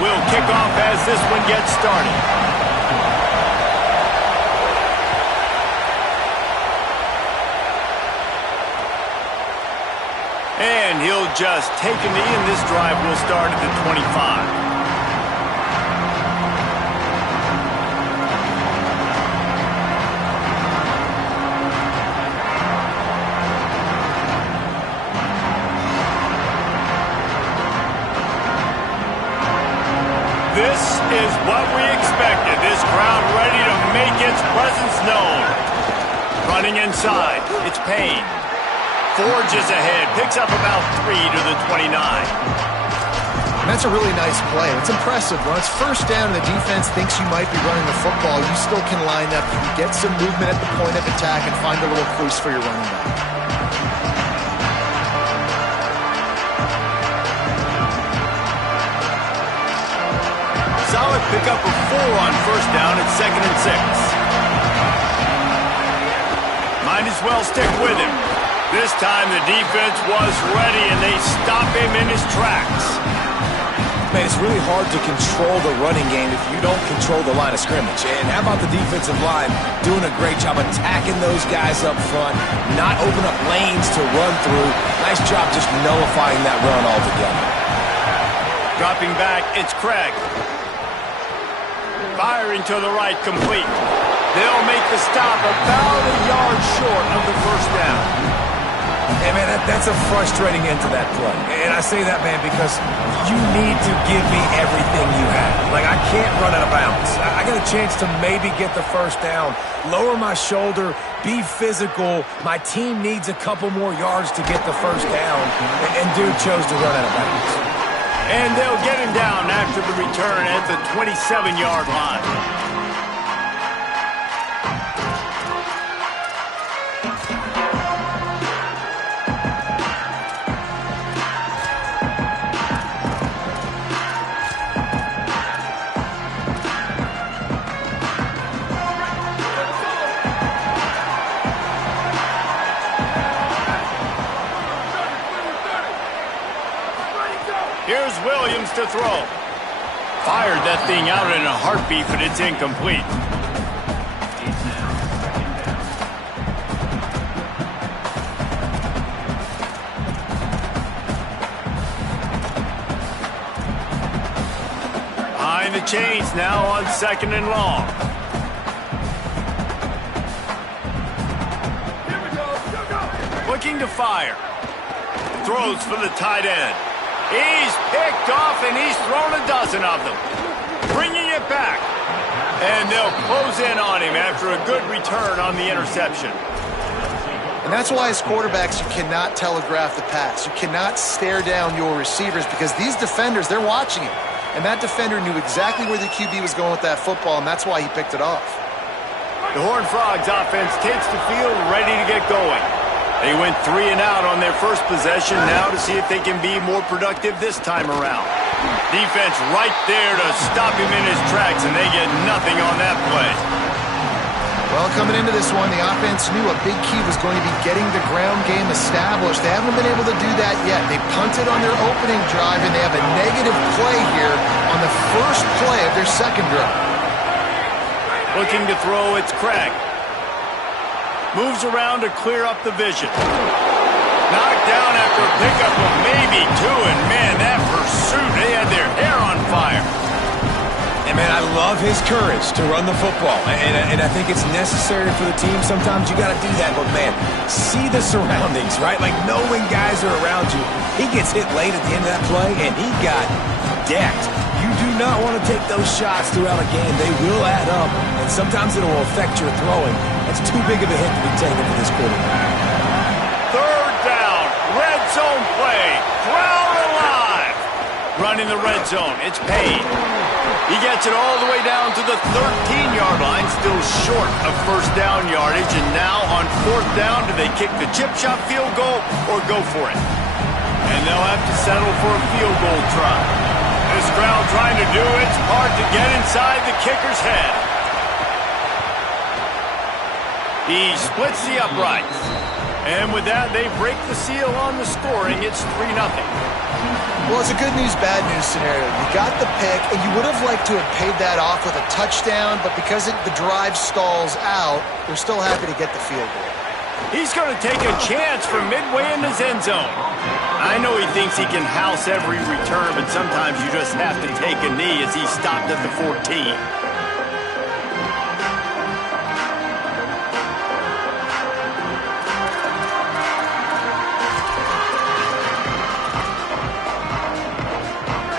will kick off as this one gets started. And he'll just take a knee, and this drive will start at the 25. This is what we expected. This crowd ready to make its presence known. Running inside, it's Payne. Forges ahead, picks up about 3 to the 29. And that's a really nice play. It's impressive. When it's first down and the defense thinks you might be running the football, you still can line up. You can get some movement at the point of attack and find a little crease for your running back. Solid pickup of 4 on first down at 2nd and 6. Might as well stick with him. This time the defense was ready, and they stop him in his tracks. Man, it's really hard to control the running game if you don't control the line of scrimmage. And how about the defensive line doing a great job attacking those guys up front, not open up lanes to run through. Nice job just nullifying that run altogether. Dropping back, it's Craig. Firing to the right, complete. They'll make the stop about a yard short of the first down. Hey, man, that's a frustrating end to that play. And I say that, man, because you need to give me everything you have. Like, I can't run out of bounds. I got a chance to maybe get the first down, lower my shoulder, be physical. My team needs a couple more yards to get the first down, and dude chose to run out of bounds. And they'll get him down after the return at the 27-yard line. Here's Williams to throw. Fired that thing out in a heartbeat, but it's incomplete. Behind the chains now on 2nd and long. Looking to fire. Throws for the tight end. He's picked off, and he's thrown a dozen of them. Bringing it back. And they'll close in on him after a good return on the interception. And that's why as quarterbacks, you cannot telegraph the pass. You cannot stare down your receivers because these defenders, they're watching it. And that defender knew exactly where the QB was going with that football, and that's why he picked it off. The Horned Frogs offense takes the field ready to get going. They went 3 and out on their first possession, now to see if they can be more productive this time around. Defense right there to stop him in his tracks, and they get nothing on that play. Well, coming into this one, the offense knew a big key was going to be getting the ground game established. They haven't been able to do that yet. They punted on their opening drive, and they have a negative play here on the first play of their second drive. Looking to throw, it's Craig. Moves around to clear up the vision. Knocked down after a pickup of maybe 2, and man, that pursuit, they had their hair on fire. And man, I love his courage to run the football, and I think it's necessary for the team. Sometimes you got to do that, but man, see the surroundings, right? Like, know when guys are around you. He gets hit late at the end of that play, and he got decked. You do not want to take those shots throughout a game. They will add up, and sometimes it will affect your throwing. That's too big of a hit to be taken for this quarterback. Third down, red zone play, crowd alive. Running the red zone, it's Payne. He gets it all the way down to the 13-yard line, still short of first down yardage. And now on 4th down, do they kick the chip shot field goal or go for it? And they'll have to settle for a field goal try. This crowd trying to do its part to get inside the kicker's head. He splits the uprights. And with that, they break the seal on the scoring. It's 3-0. Well, it's a good news, bad news scenario. You got the pick, and you would have liked to have paid that off with a touchdown, but because the drive stalls out, they're still happy to get the field goal. He's going to take a chance from midway in his end zone. I know he thinks he can house every return, but sometimes you just have to take a knee as he stopped at the 14.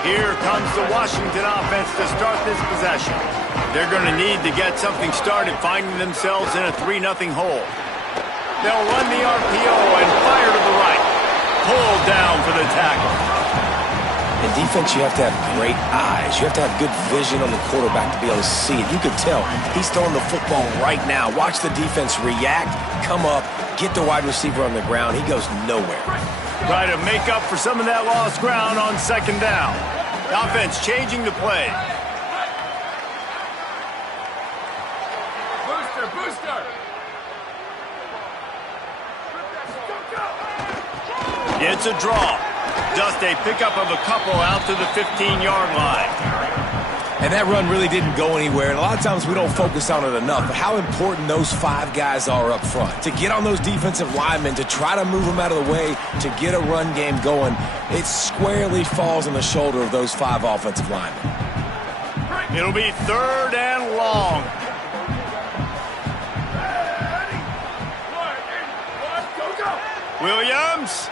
Here comes the Washington offense to start this possession. They're going to need to get something started, finding themselves in a 3-0 hole. They'll run the RPO and fire to the right. Pulled down for the tackle. In defense, you have to have great eyes. You have to have good vision on the quarterback to be able to see it. You could tell he's throwing the football right now. Watch the defense react, come up, get the wide receiver on the ground. He goes nowhere. Try to make up for some of that lost ground on second down. The offense changing the play. Booster! It's a draw. Just a pickup of a couple out to the 15-yard line. And that run really didn't go anywhere. And a lot of times we don't focus on it enough. But how important those 5 guys are up front. To get on those defensive linemen, to try to move them out of the way, to get a run game going, it squarely falls on the shoulder of those 5 offensive linemen. It'll be 3rd and long. Williams.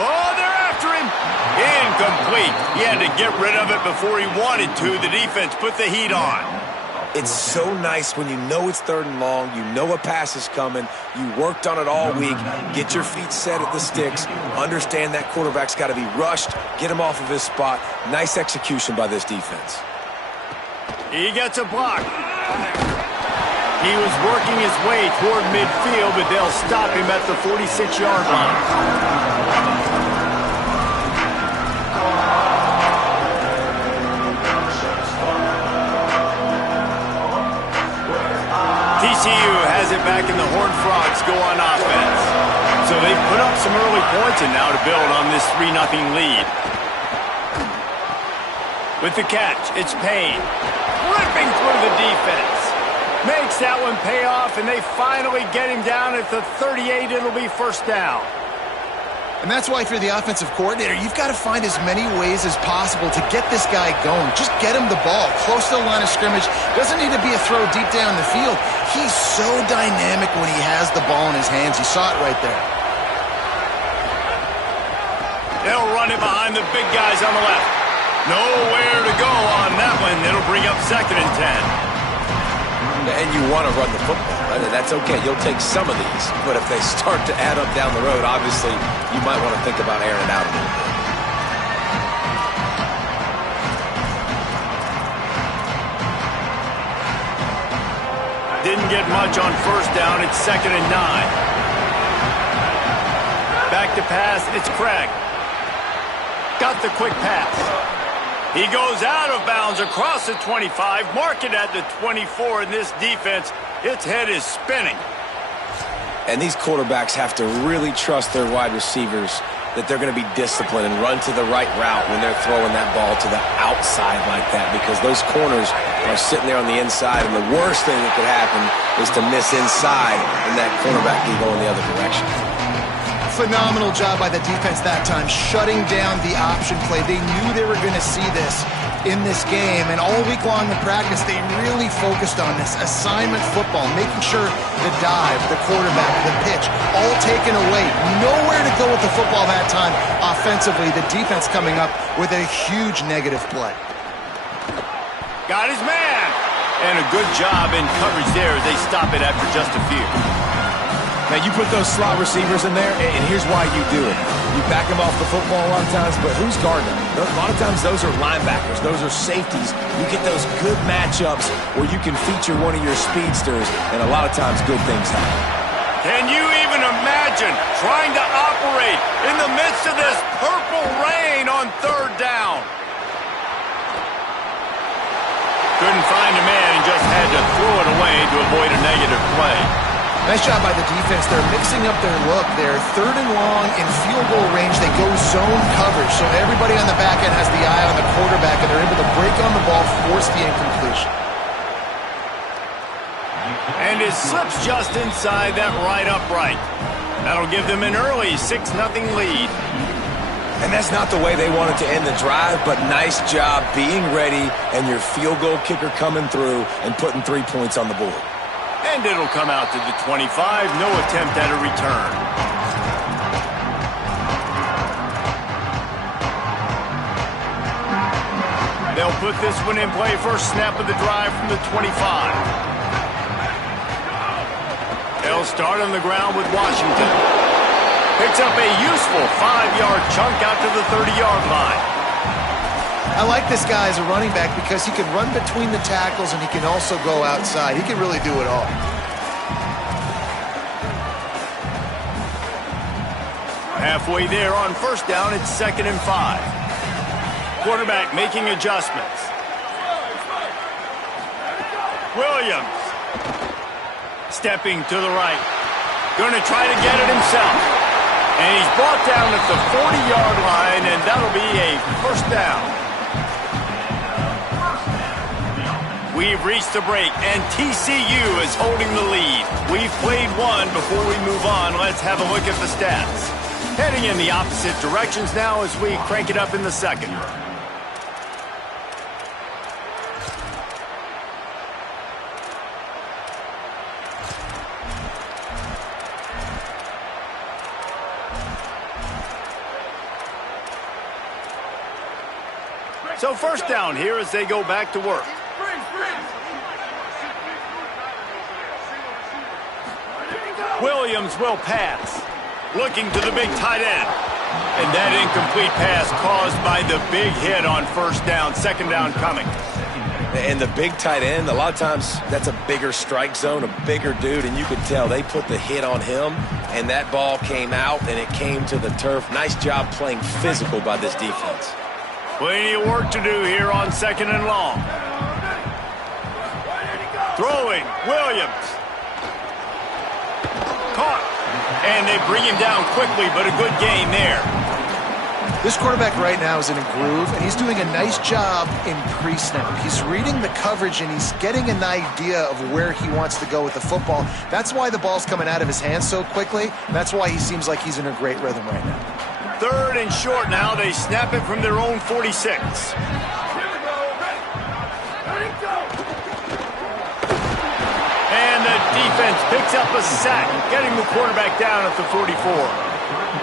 Oh, they're after him. Incomplete. He had to get rid of it before he wanted to. The defense put the heat on. It's so nice when you know it's 3rd and long, you know a pass is coming, you worked on it all week, get your feet set at the sticks, understand that quarterback's got to be rushed, get him off of his spot. Nice execution by this defense. He gets a block. He was working his way toward midfield, but they'll stop him at the 46-yard line. TCU has it back, and the Horned Frogs go on offense. So they've put up some early points and now to build on this 3-0 lead. With the catch, it's Payne. Ripping through the defense. Makes that one pay off, and they finally get him down at the 38. It'll be 1st down. And that's why if you're the offensive coordinator, you've got to find as many ways as possible to get this guy going. Just get him the ball close to the line of scrimmage. Doesn't need to be a throw deep down the field. He's so dynamic when he has the ball in his hands. You saw it right there. They'll run it behind the big guys on the left. Nowhere to go on that one. It'll bring up 2nd and 10. And you want to run the football, right? That's okay. You'll take some of these. But if they start to add up down the road, obviously, you might want to think about airing it out a little bit. Didn't get much on 1st down. It's 2nd and 9. Back to pass. It's Craig. Got the quick pass. He goes out of bounds across the 25, mark it at the 24, and this defense, its head is spinning. And these quarterbacks have to really trust their wide receivers that they're going to be disciplined and run to the right route when they're throwing that ball to the outside like that, because those corners are sitting there on the inside, and the worst thing that could happen is to miss inside and that cornerback can go in the other direction. Phenomenal job by the defense that time, shutting down the option play. They knew they were going to see this in this game, and all week long in practice, they really focused on this assignment football, making sure the dive, the quarterback, the pitch, all taken away. Nowhere to go with the football that time offensively. The defense coming up with a huge negative play. Got his man, and a good job in coverage there as they stop it after just a few. Now, you put those slot receivers in there, and here's why you do it. You back them off the football a lot of times, but who's guarding them? A lot of times, those are linebackers. Those are safeties. You get those good matchups where you can feature one of your speedsters, and a lot of times, good things happen. Can you even imagine trying to operate in the midst of this purple rain on 3rd down? Couldn't find a man and just had to throw it away to avoid a negative play. Nice job by the defense. They're mixing up their look. They're 3rd and long in field goal range. They go zone coverage. So everybody on the back end has the eye on the quarterback, and they're able to break on the ball, force the incompletion. And it slips just inside that right upright. That'll give them an early 6-0 lead. And that's not the way they wanted to end the drive, but nice job being ready and your field goal kicker coming through and putting 3 points on the board. And it'll come out to the 25. No attempt at a return. They'll put this one in play. First snap of the drive from the 25. They'll start on the ground with Washington. Picks up a useful 5-yard chunk out to the 30-yard line. I like this guy as a running back because he can run between the tackles and he can also go outside. He can really do it all. Halfway there on first down, it's 2nd and 5. Quarterback making adjustments. Williams. Stepping to the right. Going to try to get it himself. And he's brought down at the 40-yard line, and that'll be a first down. We've reached the break, and TCU is holding the lead. We've played one. Before we move on, let's have a look at the stats. Heading in the opposite directions now as we crank it up in the second. So first down here as they go back to work. Williams will pass. Looking to the big tight end. And that incomplete pass caused by the big hit on first down. 2nd down coming. And the big tight end, a lot of times that's a bigger strike zone, a bigger dude, and you could tell they put the hit on him, and that ball came out, and it came to the turf. Nice job playing physical by this defense. Plenty of work to do here on 2nd and long. Throwing, Williams. Caught. And they bring him down quickly, but a good gain there. This quarterback right now is in a groove, and he's doing a nice job in pre-snap. He's reading the coverage, and he's getting an idea of where he wants to go with the football. That's why the ball's coming out of his hands so quickly. That's why he seems like he's in a great rhythm right now. 3rd and short now. They snap it from their own 46. And the defense picks up a sack, getting the quarterback down at the 44.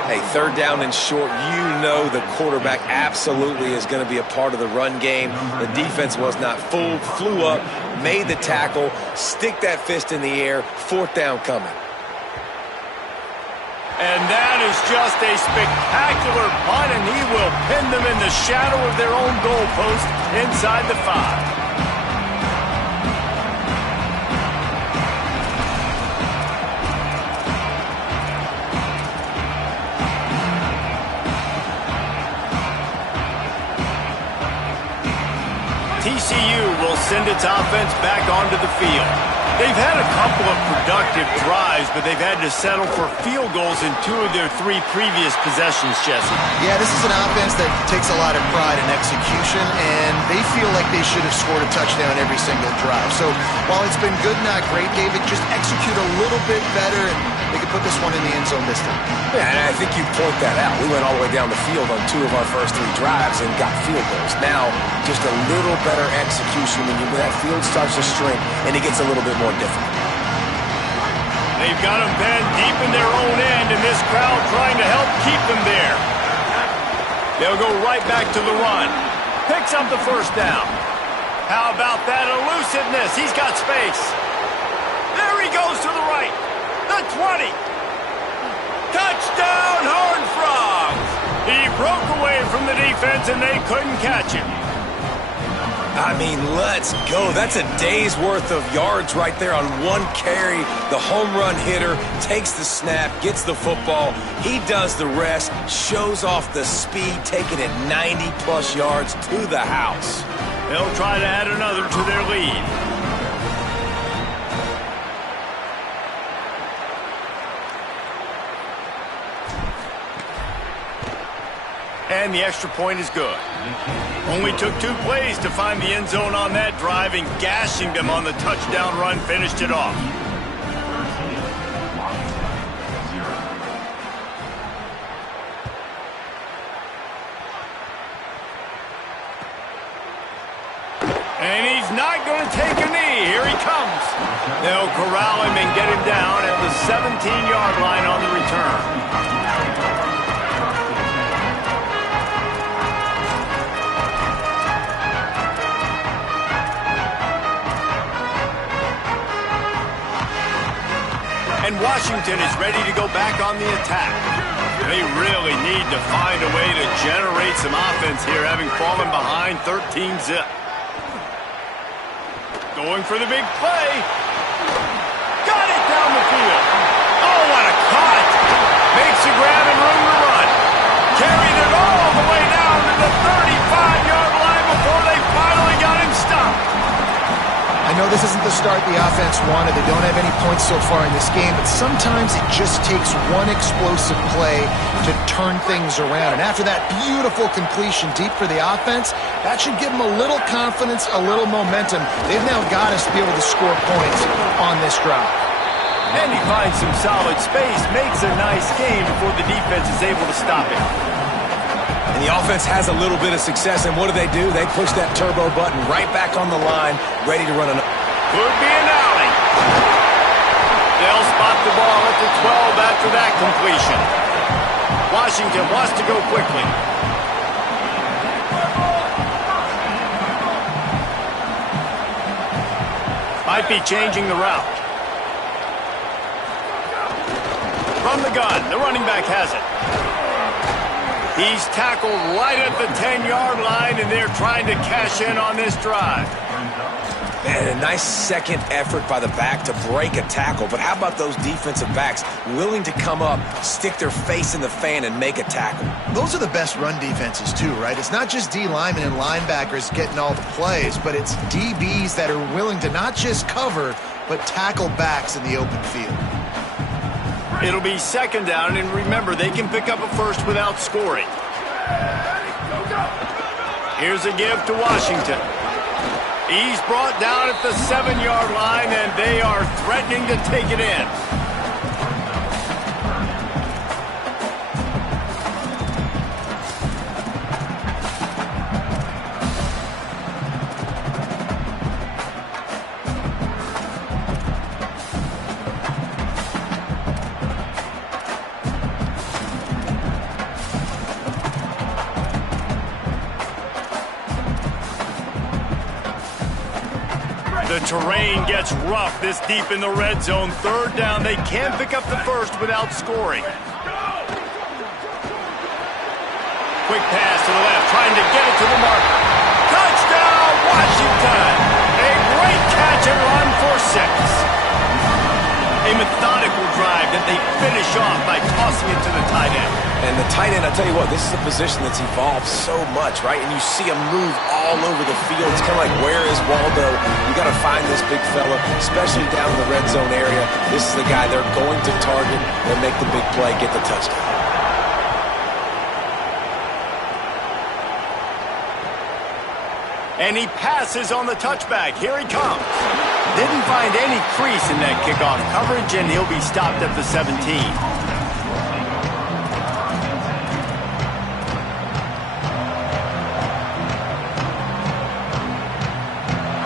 Hey, 3rd down and short, you know the quarterback absolutely is going to be a part of the run game. The defense was not fooled, flew up, made the tackle, stick that fist in the air, 4th down coming. And that is just a spectacular punt, and he will pin them in the shadow of their own goalpost inside the 5. TCU will send its offense back onto the field. They've had a couple of productive drives, but they've had to settle for field goals in 2 of their 3 previous possessions, Jesse. Yeah, this is an offense that takes a lot of pride in execution, and they feel like they should have scored a touchdown every single drive. So while it's been good, not great, David, just execute a little bit better, and they can put this one in the end zone this time. Yeah, and I think you point that out. We went all the way down the field on 2 of our first 3 drives and got field goals. Now, just a little better execution when that field starts to shrink and it gets a little bit more difficult. They've got them pinned deep in their own end, and this crowd trying to help keep them there. They'll go right back to the run. Picks up the first down. How about that elusiveness? He's got space. There he goes to the right. The 20. Touchdown, Horned Frogs. He broke away from the defense, and they couldn't catch him. I mean, let's go. That's a day's worth of yards right there on one carry. The home run hitter takes the snap, gets the football. He does the rest, shows off the speed, taking it 90-plus yards to the house. They'll try to add another to their lead. And the extra point is good. Only took 2 plays to find the end zone on that drive, and gashing them on the touchdown run finished it off. And he's not going to take a knee. Here he comes. They'll corral him and get him down at the 17-yard line on the return. And Washington is ready to go back on the attack. They really need to find a way to generate some offense here, having fallen behind 13-zip. Going for the big play. Got it down the field. Oh, what a cut. Makes a grab and room to run. Carried it all the way down to the 35-yard line before they finally got him stopped. I know this isn't the start the offense wanted. They don't have any points so far in this game, but sometimes it just takes one explosive play to turn things around. And after that beautiful completion deep for the offense, that should give them a little confidence, a little momentum. They've now got us to be able to score points on this drive. And he finds some solid space, makes a nice gain before the defense is able to stop him. And the offense has a little bit of success, and what do? They push that turbo button right back on the line, ready to run an... Could be an alley. They'll spot the ball at the 12 after that completion. Washington wants to go quickly. Might be changing the route. From the gun, the running back has it. He's tackled right at the 10-yard line, and they're trying to cash in on this drive. Man, a nice second effort by the back to break a tackle. But how about those defensive backs willing to come up, stick their face in the fan, and make a tackle? Those are the best run defenses, too, right? It's not just D linemen and linebackers getting all the plays, but it's DBs that are willing to not just cover, but tackle backs in the open field. It'll be second down, and remember, they can pick up a first without scoring. Here's a give to Washington. He's brought down at the 7-yard line, and they are threatening to take it in. The terrain gets rough this deep in the red zone. Third down, they can't pick up the first without scoring. Quick pass to the left, trying to get it to the marker. Touchdown, Washington! A great catch and run for 6. A methodical drive that they finish off by tossing it to the tight end. And the tight end, I'll tell you what, this is a position that's evolved so much, right? And you see him move all over the field. It's kind of like, where is Waldo? You got to find this big fella, especially down in the red zone area. This is the guy they're going to target and make the big play, get the touchdown. And he passes on the touchback. Here he comes. Didn't find any crease in that kickoff coverage, and he'll be stopped at the 17.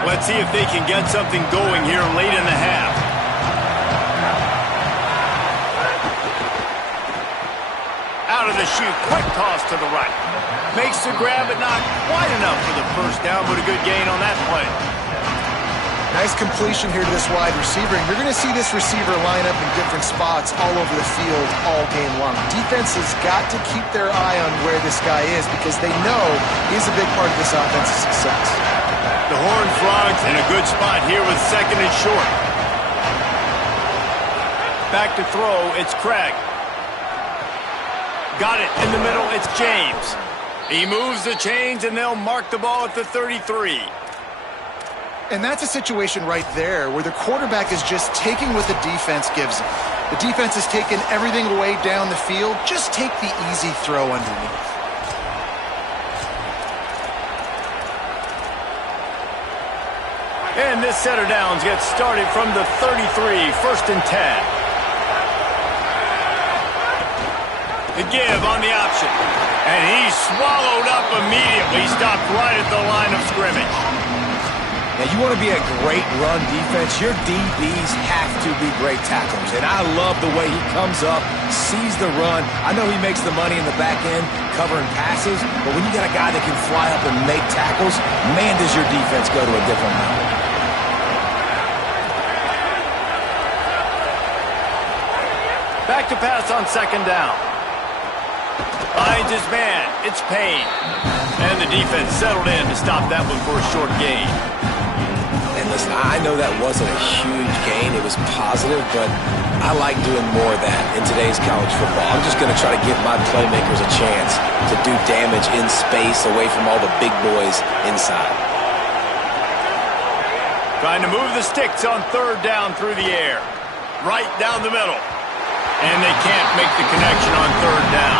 Let's see if they can get something going here late in the half. Out of the chute, quick toss to the right. Makes the grab, but not quite enough for the first down, but a good gain on that play. Nice completion here to this wide receiver, and you're going to see this receiver line up in different spots all over the field all game long. Defense has got to keep their eye on where this guy is because they know he's a big part of this offense's success. The Horned Frogs in a good spot here with second and short. Back to throw, it's Craig. Got it in the middle, it's James. He moves the chains, and they'll mark the ball at the 33. And that's a situation right there where the quarterback is just taking what the defense gives him. The defense has taken everything away down the field. Just take the easy throw underneath. And this set of downs gets started from the 33, 1st and 10. The give on the option. And he's swallowed up immediately, stopped right at the line of scrimmage. Now, you want to be a great run defense, your DBs have to be great tacklers. And I love the way he comes up, sees the run. I know he makes the money in the back end covering passes, but when you got a guy that can fly up and make tackles, man, does your defense go to a different level. Back to pass on 2nd down. Finds his man. It's Payne. And the defense settled in to stop that one for a short gain. And listen, I know that wasn't a huge gain. It was positive, but I like doing more of that in today's college football. I'm just going to try to give my playmakers a chance to do damage in space away from all the big boys inside. Trying to move the sticks on 3rd down through the air. Right down the middle. And they can't make the connection on 3rd down.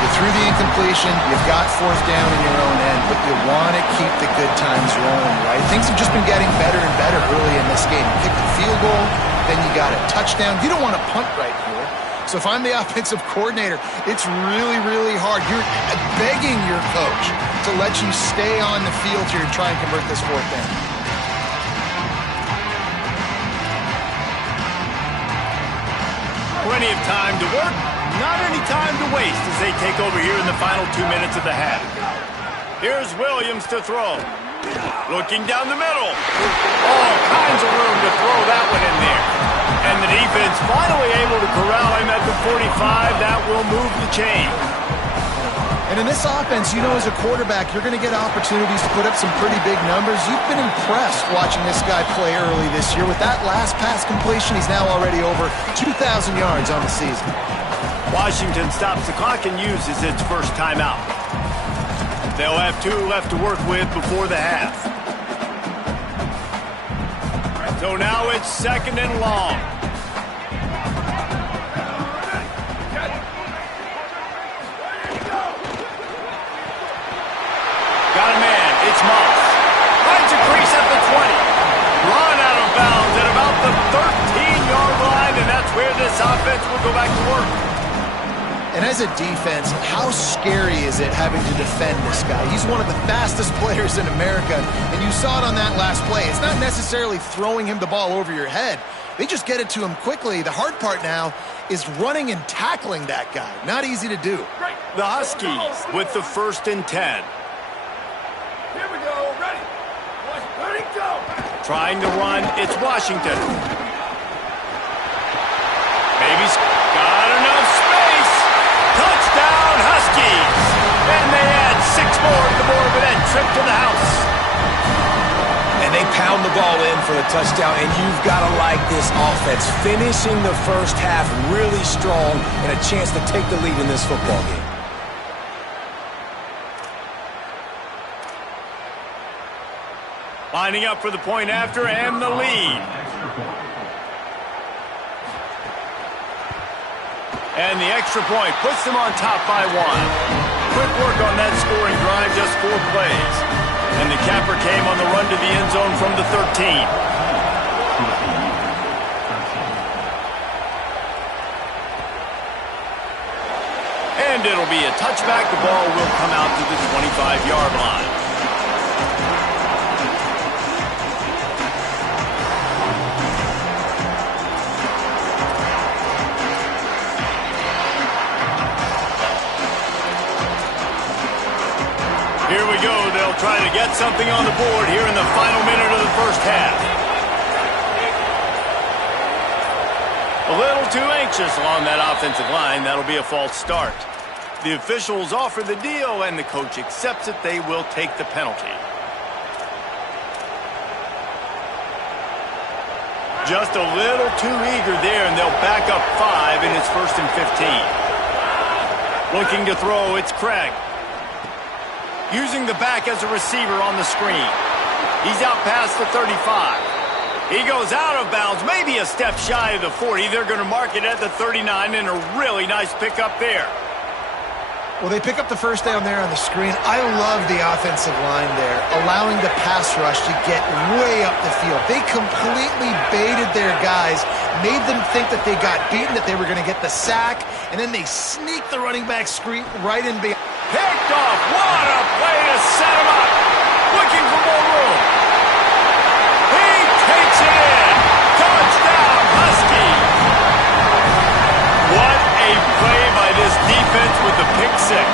You threw the incompletion, you've got 4th down in your own end, but you want to keep the good times rolling, right? Things have just been getting better and better early in this game. You kick the field goal, then you got a touchdown. You don't want to punt right here. So if I'm the offensive coordinator, it's really, really hard. You're begging your coach to let you stay on the field here and try and convert this 4th down. Plenty of time to work, not any time to waste as they take over here in the final 2 minutes of the half. Here's Williams to throw. Looking down the middle. All kinds of room to throw that one in there. And the defense finally able to corral him at the 45. That will move the chain. And in this offense, you know, as a quarterback, you're going to get opportunities to put up some pretty big numbers. You've been impressed watching this guy play early this year. With that last pass completion, he's now already over 2,000 yards on the season. Washington stops the clock and uses its first timeout. They'll have 2 left to work with before the half. So now it's 2nd and long. Got a man. It's Moss. Finds a crease at the 20. Run out of bounds at about the 13-yard line, and that's where this offense will go back to work. And as a defense, how scary is it having to defend this guy? He's one of the fastest players in America, and you saw it on that last play. It's not necessarily throwing him the ball over your head. They just get it to him quickly. The hard part now is running and tackling that guy. Not easy to do. The Huskies with the 1st and 10. Here we go. Ready. Ready, go. Trying to run. It's Washington. Baby's got enough space. Touchdown, Huskies. And they add 6 more at the board with that trip to the house. And they pound the ball in for the touchdown, and you've got to like this offense. Finishing the first half really strong and a chance to take the lead in this football game. Lining up for the point after and the lead. And the extra point puts them on top by 1. Quick work on that scoring drive, just 4 plays. And the capper came on the run to the end zone from the 13. And it'll be a touchback. The ball will come out to the 25-yard line. Here we go. They'll try to get something on the board here in the final minute of the first half. A little too anxious along that offensive line. That'll be a false start. The officials offer the deal, and the coach accepts it. They will take the penalty. Just a little too eager there, and they'll back up 5, and it's 1st and 15. Looking to throw, it's Craig. Using the back as a receiver on the screen. He's out past the 35. He goes out of bounds, maybe a step shy of the 40. They're going to mark it at the 39, and a really nice pickup there. Well, they pick up the first down there on the screen. I love the offensive line there, allowing the pass rush to get way up the field. They completely baited their guys, made them think that they got beaten, that they were going to get the sack, and then they sneaked the running back screen right in behind. Picked off. What a play to set him up. Looking for more room. He takes it in. Touchdown, Huskies. What a play by this defense with the pick six.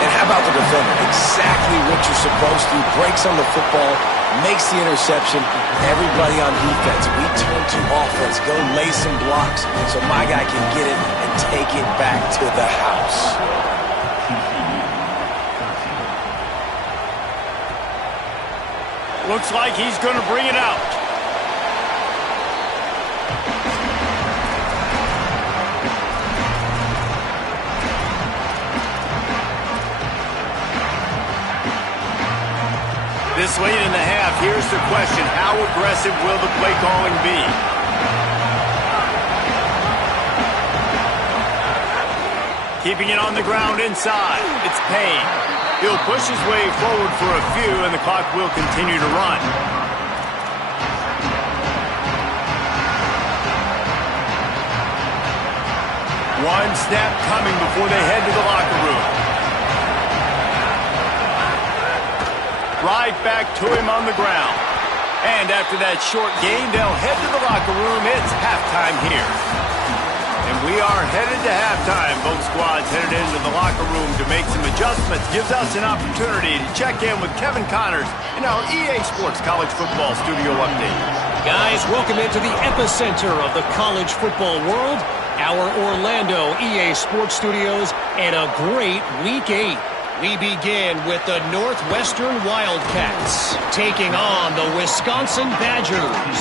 And how about the defender? Exactly what you're supposed to. Breaks on the football, makes the interception. Everybody on defense, we turn to offense. Go lay some blocks so my guy can get it and take it back to the house. Looks like he's going to bring it out. This late in the half, here's the question. How aggressive will the play calling be? Keeping it on the ground inside. It's Payne. He'll push his way forward for a few, and the clock will continue to run. One snap coming before they head to the locker room. Right back to him on the ground. And after that short gain, they'll head to the locker room. It's halftime here. And we are headed to halftime. Both squads headed into the locker room to make some adjustments. Gives us an opportunity to check in with Kevin Connors in our EA Sports College Football Studio Update. Guys, welcome into the epicenter of the college football world, our Orlando EA Sports Studios, and a great Week 8. We begin with the Northwestern Wildcats taking on the Wisconsin Badgers.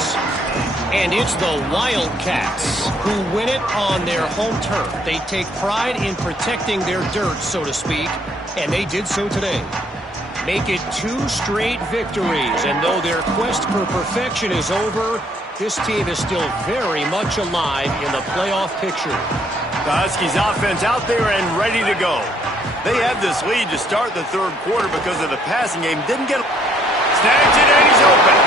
And it's the Wildcats who win it on their home turf. They take pride in protecting their dirt, so to speak, and they did so today. Make it 2 straight victories, and though their quest for perfection is over, this team is still very much alive in the playoff picture. The Huskies offense out there and ready to go. They had this lead to start the third quarter because of the passing game. Didn't get... Snags it and he's open.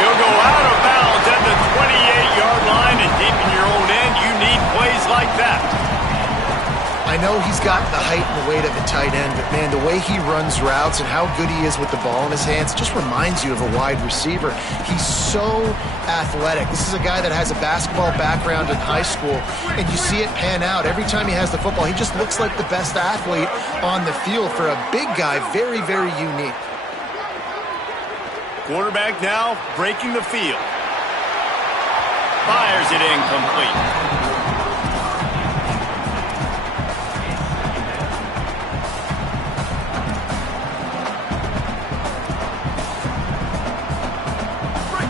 He'll go out of bounds at the 28-yard line, and deep in your own end, you need plays like that. I know he's got the height and the weight of a tight end, but man, the way he runs routes and how good he is with the ball in his hands just reminds you of a wide receiver. He's so athletic. This is a guy that has a basketball background in high school, and you see it pan out. Every time he has the football, he just looks like the best athlete on the field. For a big guy, very, very unique. Quarterback now breaking the field. Fires it incomplete.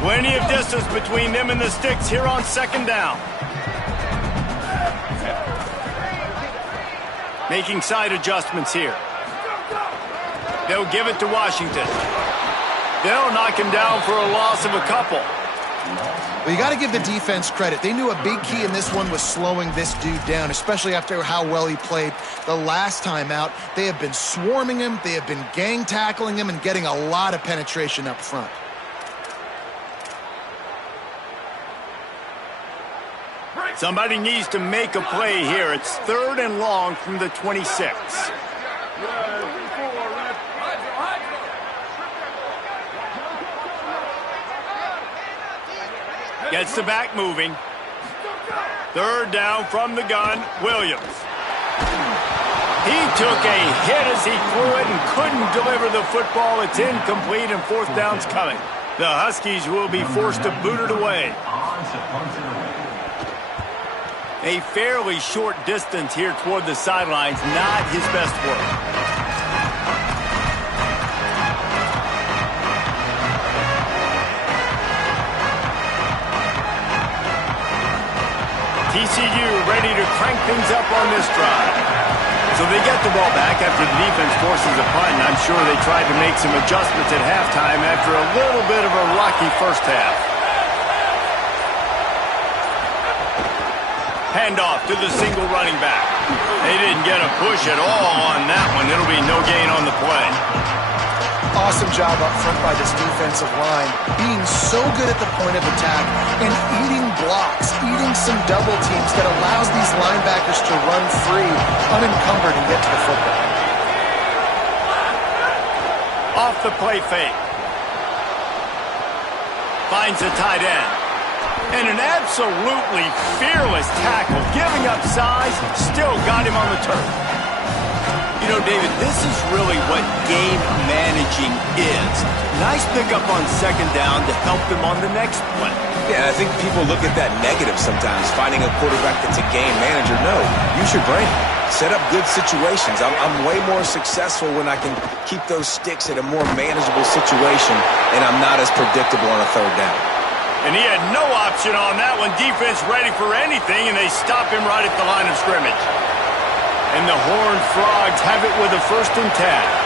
Plenty of distance between them and the sticks here on second down. Making side adjustments here. They'll give it to Washington. They'll knock him down for a loss of a couple. Well, you got to give the defense credit. They knew a big key in this one was slowing this dude down, especially after how well he played the last time out. They have been swarming him. They have been gang tackling him and getting a lot of penetration up front. Somebody needs to make a play here. It's 3rd and long from the 26. Gets the back moving. 3rd down from the gun, Williams. He took a hit as he threw it and couldn't deliver the football. It's incomplete and 4th down's coming. The Huskies will be forced to boot it away. A fairly short distance here toward the sidelines, not his best work. TCU ready to crank things up on this drive. So they get the ball back after the defense forces a punt, and I'm sure they tried to make some adjustments at halftime after a little bit of a rocky first half. Handoff to the single running back. They didn't get a push at all on that one. It'll be no gain on the play. Awesome job up front by this defensive line, being so good at the point of attack and eating blocks, eating some double teams that allows these linebackers to run free, unencumbered, and get to the football. Off the play fake. Finds a tight end. And an absolutely fearless tackle, giving up size, still got him on the turf. You know, David, this is really what game managing is. Nice pickup on second down to help them on the next play. Yeah, I think people look at that negative sometimes, finding a quarterback that's a game manager. No, use your brain. Set up good situations. I'm way more successful when I can keep those sticks at a more manageable situation, and I'm not as predictable on a third down. And he had no option on that one. Defense ready for anything, and they stop him right at the line of scrimmage. And the Horned Frogs have it with a 1st and 10.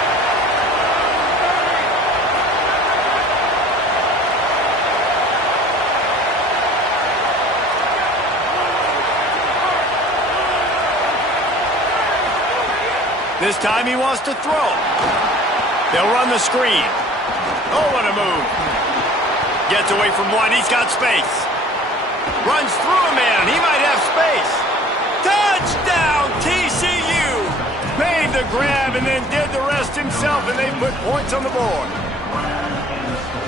This time he wants to throw. They'll run the screen. Oh, what a move. Gets away from one. He's got space. Runs through a man. He might have space. Touchdown, TCU. Made the grab and then did the rest himself, and they put points on the board.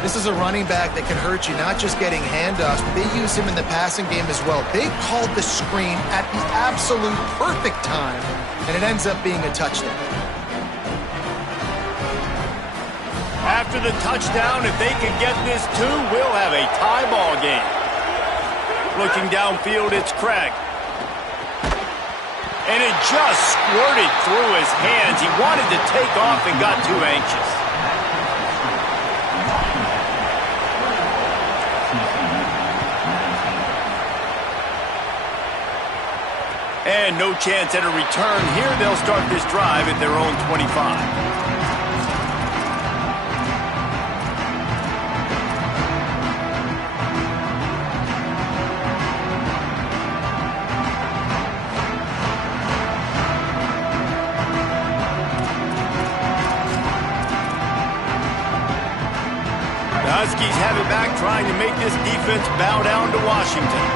This is a running back that can hurt you, not just getting handoffs, but they use him in the passing game as well. They called the screen at the absolute perfect time, and it ends up being a touchdown. After the touchdown, if they can get this too, we'll have a tie ball game. Looking downfield, it's Craig. And it just squirted through his hands. He wanted to take off and got too anxious. And no chance at a return here. They'll start this drive at their own 25. Huskies have it back, trying to make this defense bow down to Washington.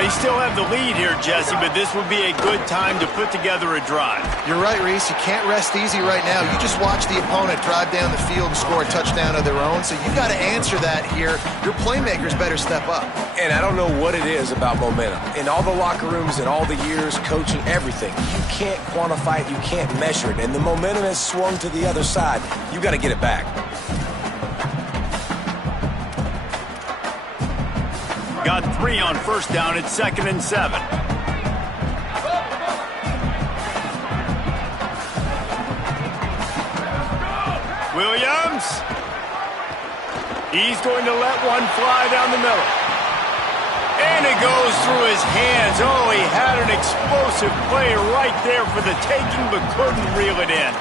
They still have the lead here, Jesse, but this would be a good time to put together a drive. You're right, Reese. You can't rest easy right now. You just watch the opponent drive down the field and score a touchdown of their own, so you've got to answer that here. Your playmakers better step up. And I don't know what it is about momentum. In all the locker rooms, in all the years, coaching, everything, you can't quantify it, you can't measure it, and the momentum has swung to the other side. You got to get it back. Got 3 on 1st down. It's 2nd and 7. Williams. He's going to let one fly down the middle. And it goes through his hands. Oh, he had an explosive play right there for the taking, but couldn't reel it in.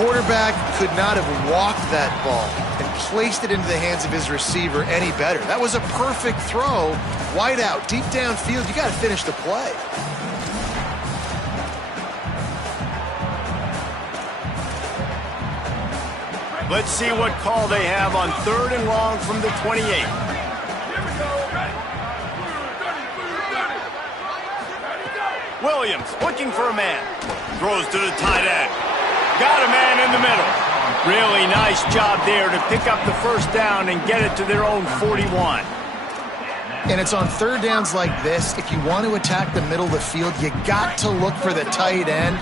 Quarterback could not have walked that ball and placed it into the hands of his receiver any better. That was a perfect throw. Wide out, deep downfield. You got to finish the play. Let's see what call they have on 3rd and long from the 28. Williams looking for a man. Throws to the tight end. Got a man in the middle. Really nice job there to pick up the 1st down and get it to their own 41. And it's on 3rd downs like this. If you want to attack the middle of the field, you got to look for the tight end.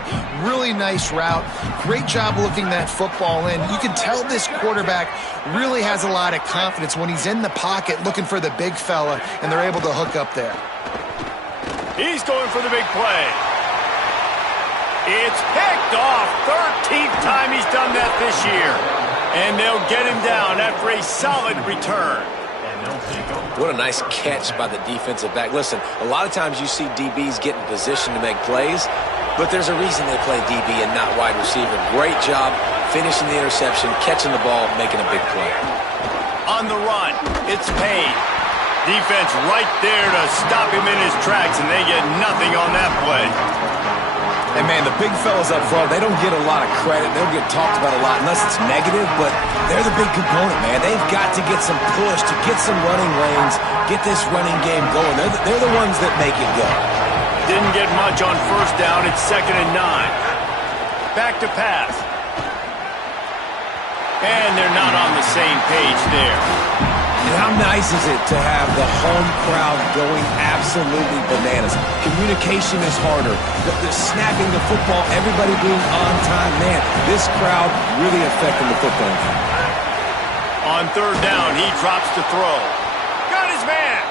Really nice route. Great job looking that football in. You can tell this quarterback really has a lot of confidence when he's in the pocket looking for the big fella, and they're able to hook up there. He's going for the big play. It's picked off. 13th time he's done that this year. And they'll get him down after a solid return. What a nice catch by the defensive back. Listen, a lot of times you see DBs get in position to make plays, but there's a reason they play DB and not wide receiver. Great job finishing the interception, catching the ball, making a big play. On the run, it's Payne. Defense right there to stop him in his tracks, and they get nothing on that play. And, man, the big fellas up front, they don't get a lot of credit. They don't get talked about a lot unless it's negative, but they're the big component, man. They've got to get some push, to get some running lanes, get this running game going. They're the ones that make it go. Didn't get much on first down. It's 2nd and 9. Back to pass. And they're not on the same page there. And how nice is it to have the home crowd going absolutely bananas? Communication is harder. The snapping the football, everybody being on time. Man, this crowd really affecting the football game. On 3rd down, he drops to throw. Got his man.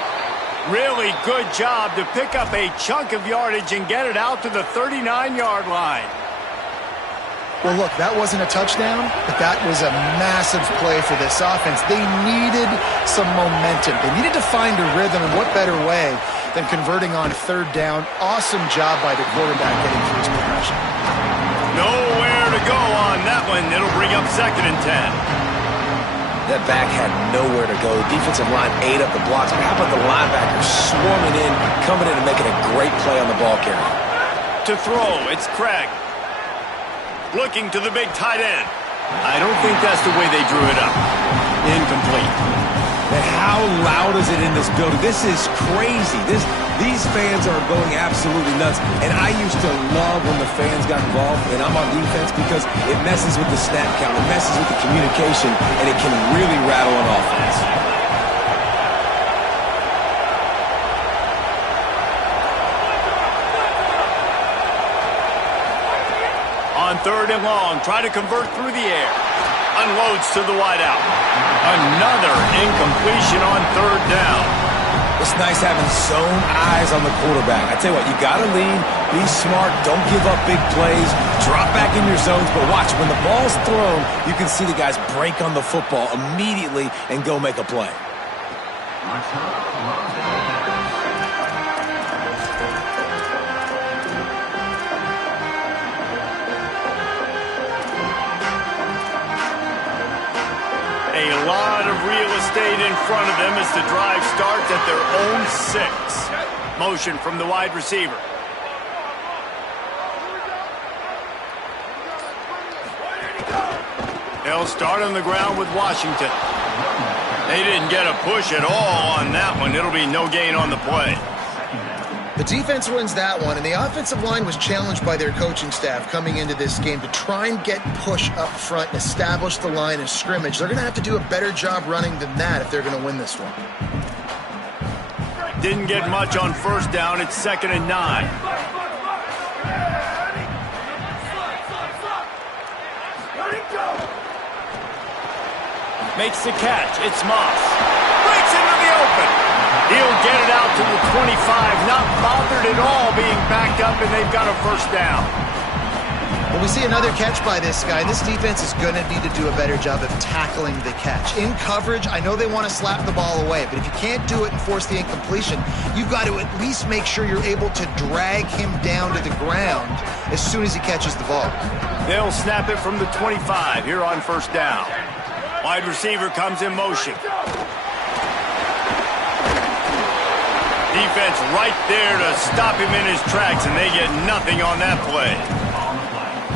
Really good job to pick up a chunk of yardage and get it out to the 39-yard line. Well, look, that wasn't a touchdown, but that was a massive play for this offense. They needed some momentum. They needed to find a rhythm, and what better way than converting on 3rd down. Awesome job by the quarterback getting through his progression. Nowhere to go on that one. It'll bring up 2nd and 10. That back had nowhere to go. The defensive line ate up the blocks. But how about the linebackers swarming in, coming in and making a great play on the ball carrier? To throw, it's Craig. Looking to the big tight end. I don't think that's the way they drew it up. Incomplete. And how loud is it in this building? This is crazy. These fans are going absolutely nuts. And I used to love when the fans got involved, and I'm on defense, because it messes with the snap count, it messes with the communication, and it can really rattle an offense. On 3rd and long, try to convert through the air. Unloads to the wideout. Another incompletion on 3rd down. It's nice having zone eyes on the quarterback. I tell you what, you got to lead, be smart, don't give up big plays, drop back in your zones, but watch, when the ball's thrown, you can see the guys break on the football immediately and go make a play. A lot of real estate in front of them as the drive starts at their own 6. Motion from the wide receiver. They'll start on the ground with Washington. They didn't get a push at all on that one. It'll be no gain on the play. The defense wins that one, and the offensive line was challenged by their coaching staff coming into this game to try and get push up front and establish the line of scrimmage. They're going to have to do a better job running than that if they're going to win this one. Didn't get much on first down. It's 2nd and 9. Makes the catch. It's Moss. Breaks into the open. He'll get it out to the 25. Not bothered at all being backed up, and they've got a first down. Well, we see another catch by this guy. This defense is going to need to do a better job of tackling the catch. In coverage, I know they want to slap the ball away, but if you can't do it and force the incompletion, you've got to at least make sure you're able to drag him down to the ground as soon as he catches the ball. They'll snap it from the 25 here on first down. Wide receiver comes in motion. Defense right there to stop him in his tracks, and they get nothing on that play.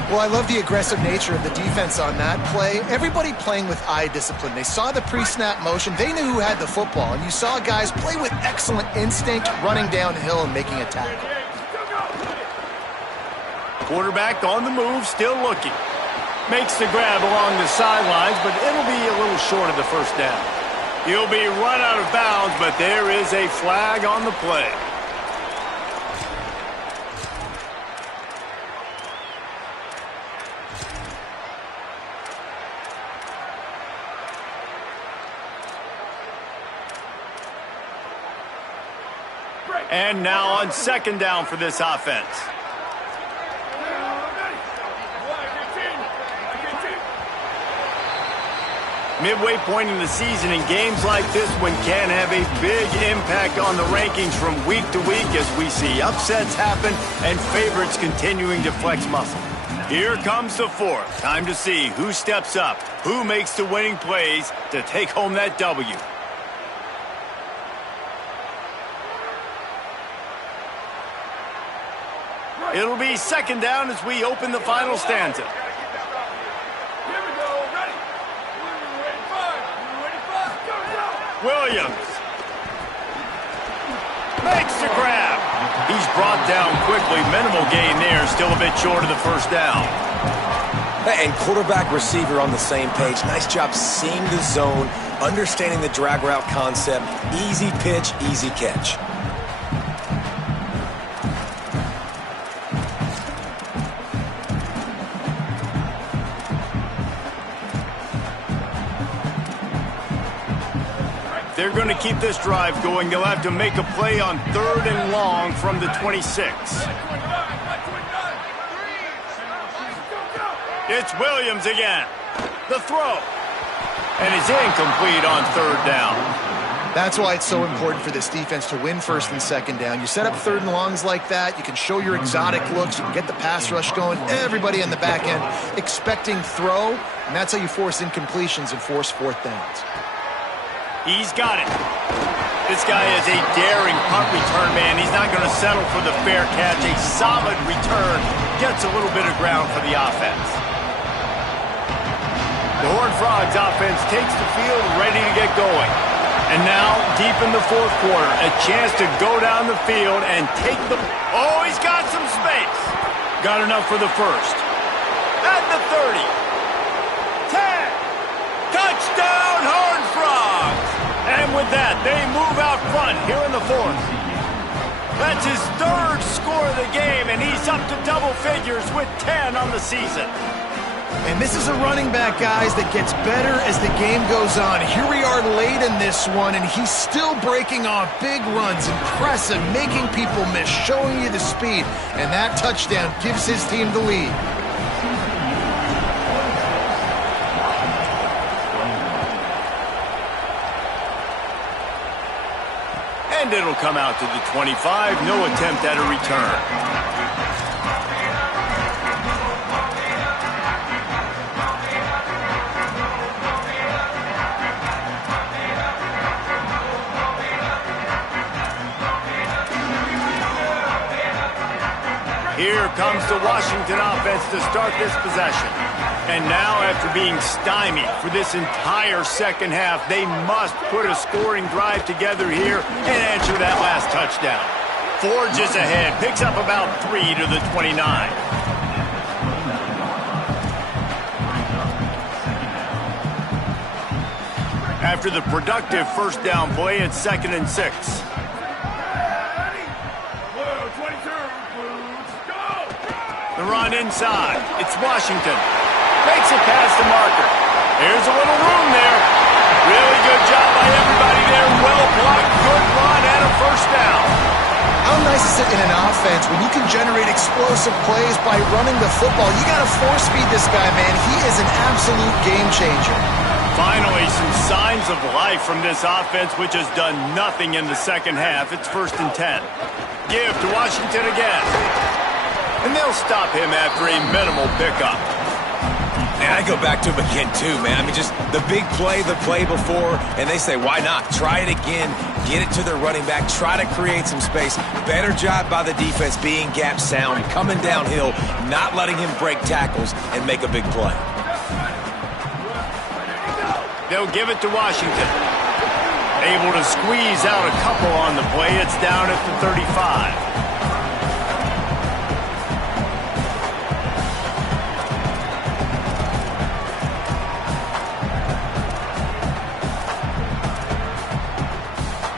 Well, I love the aggressive nature of the defense on that play. Everybody playing with eye discipline. They saw the pre-snap motion. They knew who had the football, and you saw guys play with excellent instinct, running downhill and making a tackle. Quarterback on the move, still looking. Makes the grab along the sidelines, but it'll be a little short of the first down. He'll be run out of bounds, but there is a flag on the play. And now on second down for this offense. Midway point in the season, and games like this one can have a big impact on the rankings from week to week as we see upsets happen and favorites continuing to flex muscle. Here comes the fourth. Time to see who steps up, who makes the winning plays to take home that W. It'll be second down as we open the final stanza. Here we go. Ready. Ready, five. Go, go. Williams makes the grab. He's brought down quickly. Minimal gain there. Still a bit short of the first down. And quarterback receiver on the same page. Nice job seeing the zone, understanding the drag route concept. Easy pitch, easy catch. They're going to keep this drive going. They'll have to make a play on 3rd and long from the 26. It's Williams again. The throw. And it's incomplete on 3rd down. That's why it's so important for this defense to win 1st and 2nd down. You set up 3rd and longs like that. You can show your exotic looks. You can get the pass rush going. Everybody on the back end expecting throw. And that's how you force incompletions and force 4th downs. He's got it. This guy is a daring punt return man. He's not going to settle for the fair catch. A solid return. Gets a little bit of ground for the offense. The Horned Frogs offense takes the field, ready to get going. And now, deep in the 4th quarter, a chance to go down the field and take the... Oh, he's got some space. Got enough for the first. At the 30. 10. Touchdown, Horned Frogs. And with that, they move out front here in the 4th. That's his 3rd score of the game, and he's up to double figures with 10 on the season. And this is a running back, guys, that gets better as the game goes on. Here we are late in this one, and he's still breaking off big runs. Impressive, making people miss, showing you the speed. And that touchdown gives his team the lead. And it'll come out to the 25. No attempt at a return. Here comes the Washington offense to start this possession. And now, after being stymied for this entire second half, they must put a scoring drive together here and answer that last touchdown. Forges ahead, picks up about 3 to the 29. After the productive first down play, it's 2nd and 6. The run inside. It's Washington. Makes it past the marker. There's a little room there. Really good job by everybody there. Well blocked, good run, and a first down. How nice is it in an offense when you can generate explosive plays by running the football? You got to force feed this guy, man. He is an absolute game changer. Finally, some signs of life from this offense, which has done nothing in the second half. It's 1st and 10. Give to Washington again. And they'll stop him after a minimal pickup. And I go back to him again, too, man. I mean, just the big play, the play before, and they say, why not? Try it again, get it to their running back, try to create some space. Better job by the defense being gap sound, coming downhill, not letting him break tackles and make a big play. They'll give it to Washington. Able to squeeze out a couple on the play. It's down at the 35.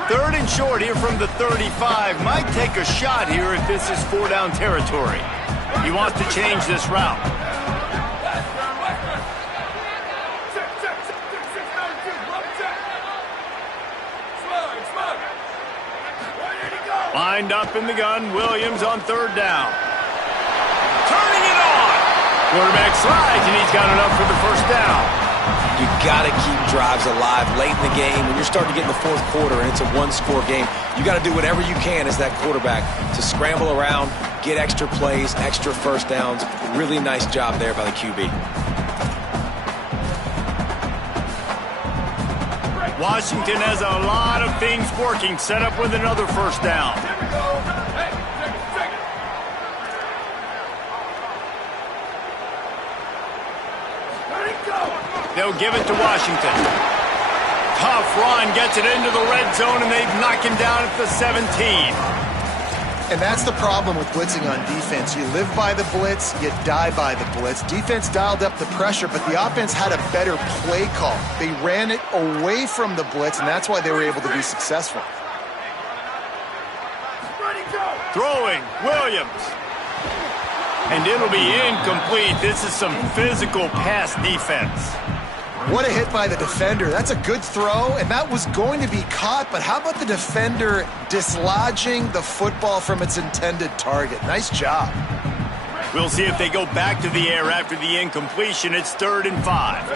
Third and short here from the 35. Might take a shot here if this is 4-down territory. He wants to change this route. Lined up in the gun. Williams on 3rd down. Turning it on. Quarterback slides, and he's got enough for the first down. You got to keep drives alive late in the game. When you're starting to get in the 4th quarter and it's a one-score game, you got to do whatever you can as that quarterback to scramble around, get extra plays, extra first downs. Really nice job there by the QB. Washington has a lot of things working. Set up with another first down. They'll give it to Washington. Tough run, gets it into the red zone, and they knock him down at the 17. And that's the problem with blitzing on defense. You live by the blitz, you die by the blitz. Defense dialed up the pressure, but the offense had a better play call. They ran it away from the blitz, and that's why they were able to be successful. Throwing, Williams. And it'll be incomplete. This is some physical pass defense. What a hit by the defender. That's a good throw, and that was going to be caught, but how about the defender dislodging the football from its intended target? Nice job. We'll see if they go back to the air after the incompletion. It's 3rd and 5.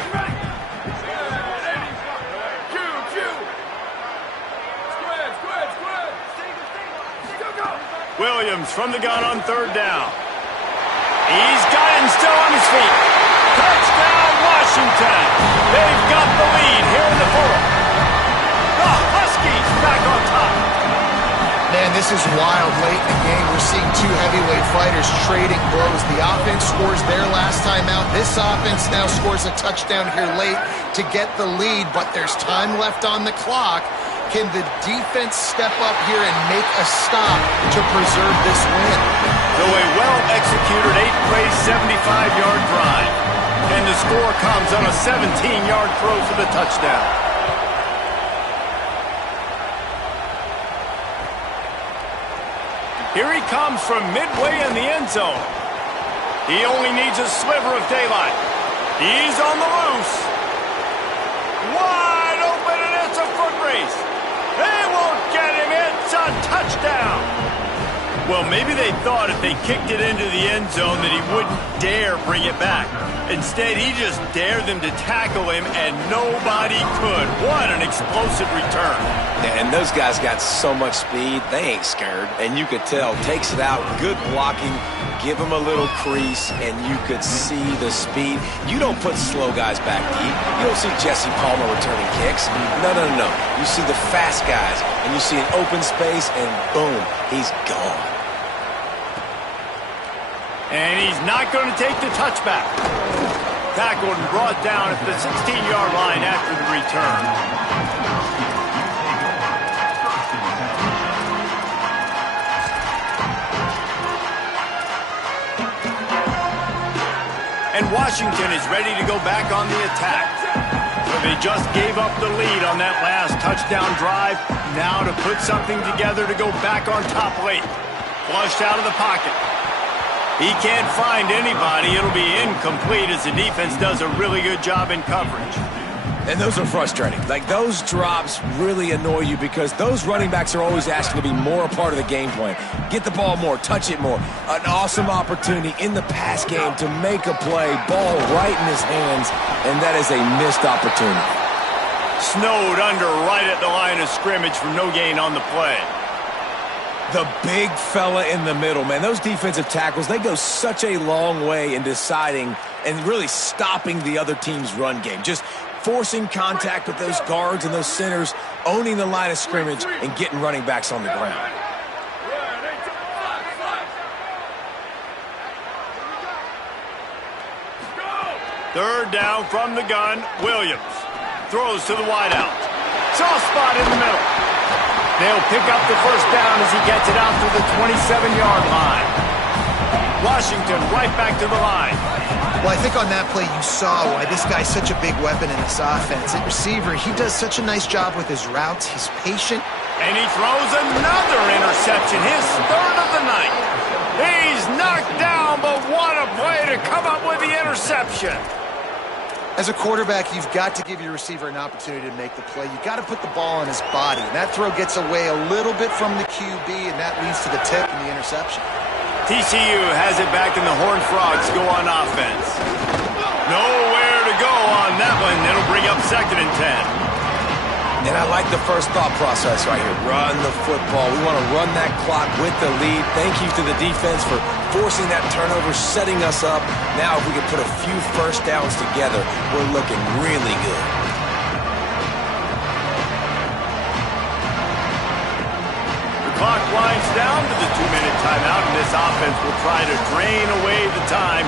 Williams from the gun on 3rd down. He's got it and still on his feet. Touchdown, Washington. They've got the lead here in the 4th. The Huskies back on top. Man, this is wild. Late in the game, we're seeing two heavyweight fighters trading blows. The offense scores their last time out. This offense now scores a touchdown here late to get the lead, but there's time left on the clock. Can the defense step up here and make a stop to preserve this win? So a well-executed 8-play, 75-yard drive. And the score comes on a 17-yard throw for the touchdown. Here he comes from midway in the end zone. He only needs a sliver of daylight. He's on the loose. Wide open, and it's a foot race. They won't get him. It's a touchdown. Well, maybe they thought if they kicked it into the end zone that he wouldn't dare bring it back. Instead, he just dared them to tackle him, and nobody could. What an explosive return. And those guys got so much speed, they ain't scared. And you could tell, takes it out, good blocking, give him a little crease, and you could see the speed. You don't put slow guys back deep. You don't see Jesse Palmer returning kicks. No. You see the fast guys, and you see an open space, and boom, he's gone. And he's not going to take the touchback. Tackled and brought down at the 16-yard line after the return. And Washington is ready to go back on the attack. So they just gave up the lead on that last touchdown drive. Now to put something together to go back on top late. Flushed out of the pocket. He can't find anybody. It'll be incomplete as the defense does a really good job in coverage. And those are frustrating. Like, those drops really annoy you because those running backs are always asking to be more a part of the game plan. Get the ball more, touch it more. An awesome opportunity in the pass game to make a play, ball right in his hands, and that is a missed opportunity. Snowed under right at the line of scrimmage for no gain on the play. The big fella in the middle, man. Those defensive tackles, they go such a long way in deciding and really stopping the other team's run game. Just forcing contact with those guards and those centers, owning the line of scrimmage, and getting running backs on the ground. Third down from the gun, Williams. Throws to the wideout. Soft spot in the middle. They'll pick up the first down as he gets it out to the 27-yard line. Washington right back to the line. Well, I think on that play you saw why this guy's such a big weapon in this offense. At receiver, he does such a nice job with his routes. He's patient. And he throws another interception, his 3rd of the night. He's knocked down, but what a play to come up with the interception. As a quarterback, you've got to give your receiver an opportunity to make the play. You've got to put the ball on his body. And that throw gets away a little bit from the QB, and that leads to the tip and the interception. TCU has it back, and the Horned Frogs go on offense. Nowhere to go on that one. It'll bring up 2nd and 10. And I like the first thought process right here. Run the football. We want to run that clock with the lead. Thank you to the defense for forcing that turnover, setting us up. Now if we can put a few first downs together, we're looking really good. The clock winds down to the 2-minute timeout, and this offense will try to drain away the time.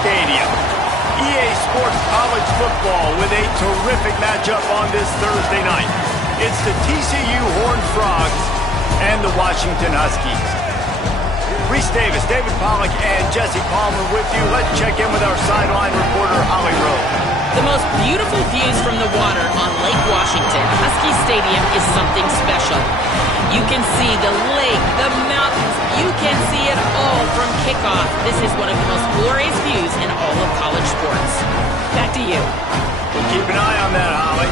Stadium. EA Sports College Football with a terrific matchup on this Thursday night. It's the TCU Horned Frogs and the Washington Huskies. Reese Davis, David Pollack, and Jesse Palmer with you. Let's check in with our sideline reporter, Holly Rowe. The most beautiful views from the water on Lake Washington. Husky Stadium is something special. You can see the lake, the mountains. You can see it all from kickoff. This is one of the most glorious views in all of college sports. Back to you. We'll keep an eye on that, Holly.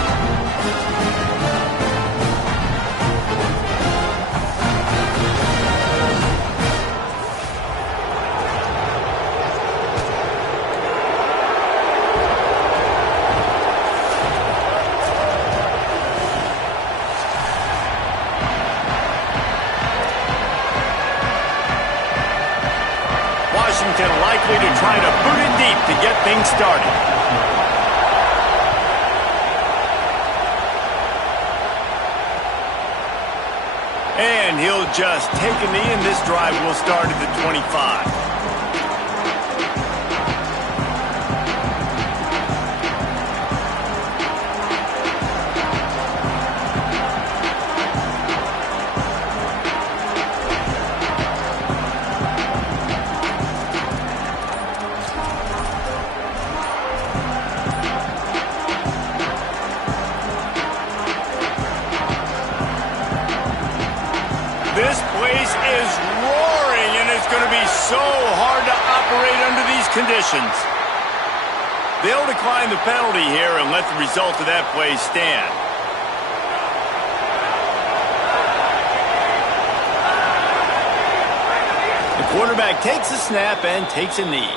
Washington likely to try to boot it deep to get things started. And he'll just take a knee, and this drive will start at the 25. This place is roaring, and it's going to be so hard to operate under these conditions. They'll decline the penalty here and let the result of that play stand. The quarterback takes a snap and takes a knee.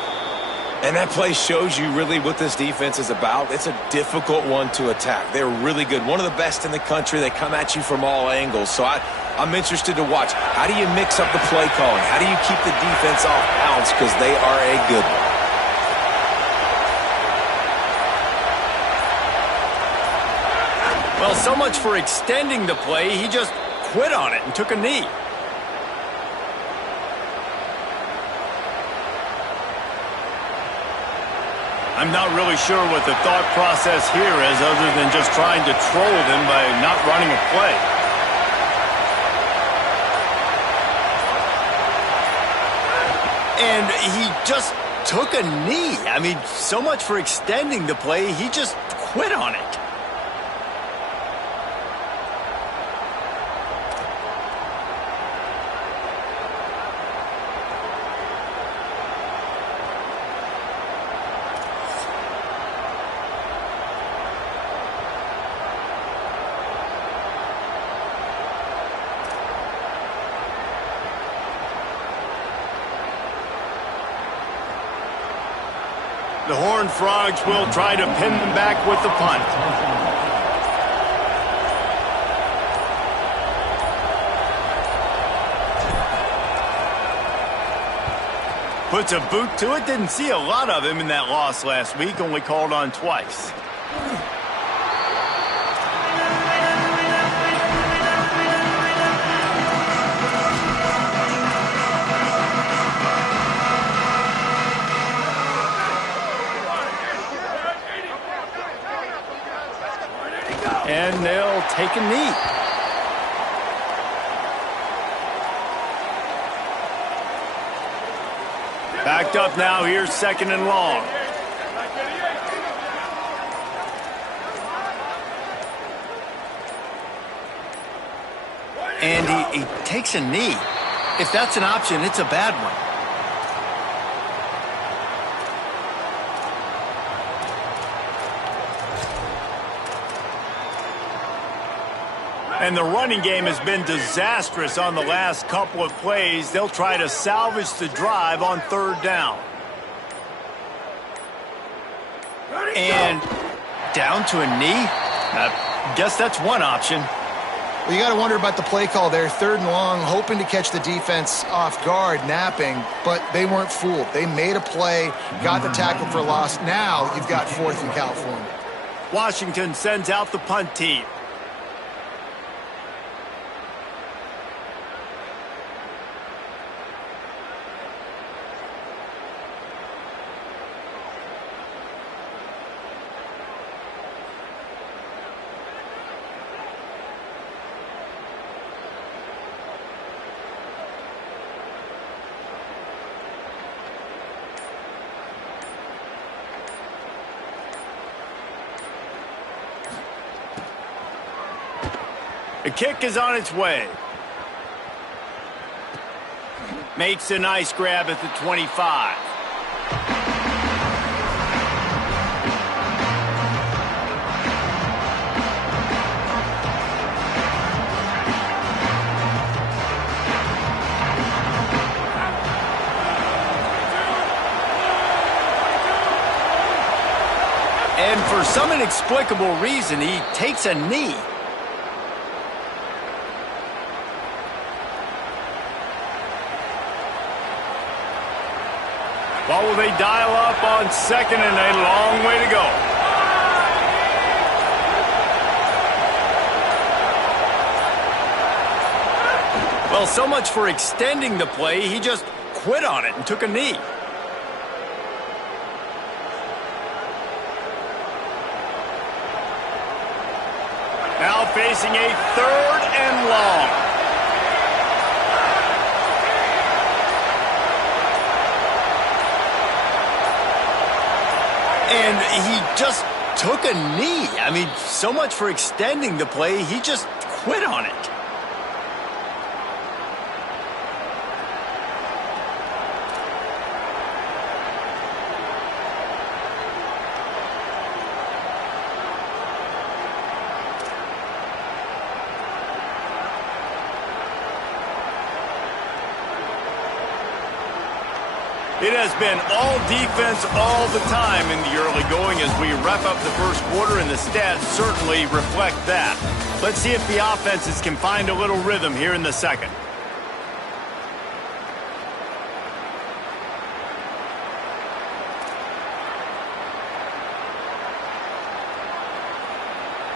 And that play shows you really what this defense is about. It's a difficult one to attack. They're really good. One of the best in the country. They come at you from all angles. So I'm interested to watch. How do you mix up the play calling? How do you keep the defense off balance? Because they are a good one. Well, so much for extending the play. He just quit on it and took a knee. I'm not really sure what the thought process here is other than just trying to troll them by not running a play. And he just took a knee. I mean, so much for extending the play. He just quit on it. The Horned Frogs will try to pin them back with the punt. Puts a boot to it. Didn't see a lot of him in that loss last week. Only called on twice. And they'll take a knee. Backed up now. Here's second and long. And he takes a knee. If that's an option, it's a bad one. And the running game has been disastrous on the last couple of plays. They'll try to salvage the drive on third down. And down to a knee? I guess that's one option. Well, you got to wonder about the play call there. Third and long, hoping to catch the defense off guard, napping, but they weren't fooled. They made a play, got the tackle for loss. Now you've got fourth in California. Washington sends out the punt team. The kick is on its way. Makes a nice grab at the 25. And for some inexplicable reason, he takes a knee. What will they dial up on second and a long way to go? Well, so much for extending the play. He just quit on it and took a knee. Now facing a 3rd and long. And he just took a knee. I mean, so much for extending the play. He just quit on it. It has been all defense all the time in the early going as we wrap up the first quarter, and the stats certainly reflect that. Let's see if the offenses can find a little rhythm here in the second.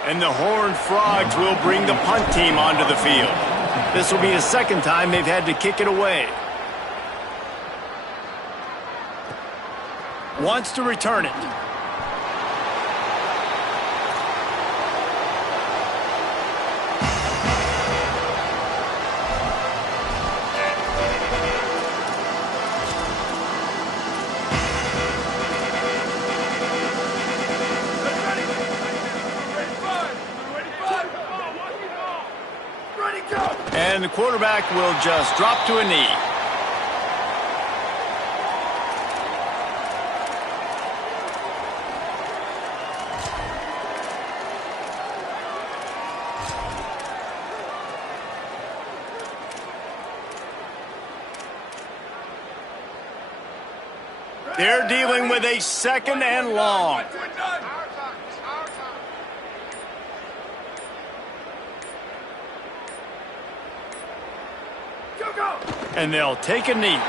And the Horned Frogs will bring the punt team onto the field. This will be the second time they've had to kick it away. Wants to return it. And the quarterback will just drop to a knee. They're dealing with a 2nd and long. And they'll take a knee.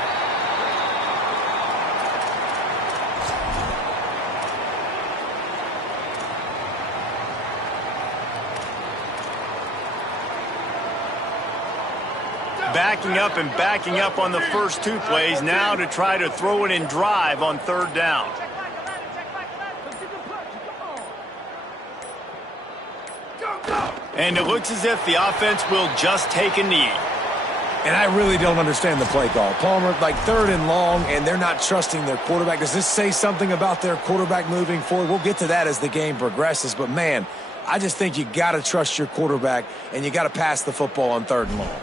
Backing up on the first 2 plays, now to try to throw it in drive on 3rd down. And it looks as if the offense will just take a knee. And I really don't understand the play call. Palmer, like 3rd and long, and they're not trusting their quarterback. Does this say something about their quarterback moving forward? We'll get to that as the game progresses. But, man, I just think you got to trust your quarterback, and you got to pass the football on 3rd and long.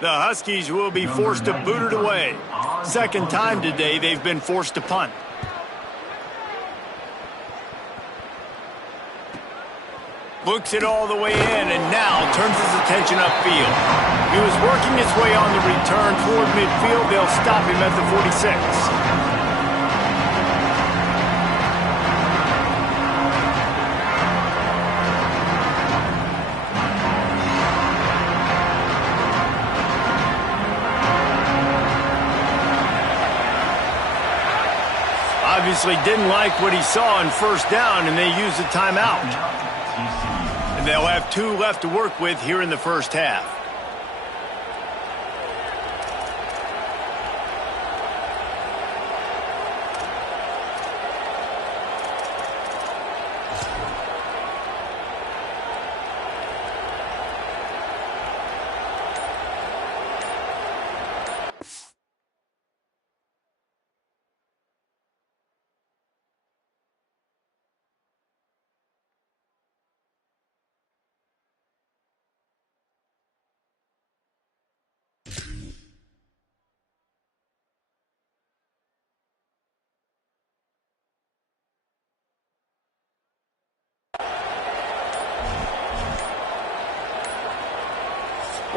The Huskies will be forced to boot it away. Second time today they've been forced to punt. Looks it all the way in and now turns his attention upfield. He was working his way on the return toward midfield. They'll stop him at the 46. Obviously didn't like what he saw on 1st down, and they used a timeout. And they'll have 2 left to work with here in the first half.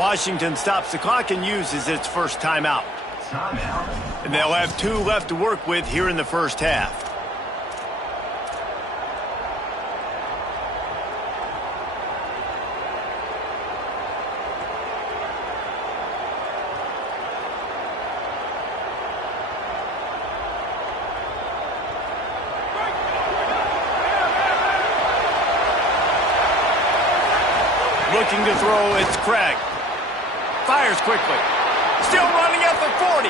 Washington stops the clock and uses its first timeout. And they'll have 2 left to work with here in the first half. Looking to throw, it's Craig. Fires quickly. Still running at the 40.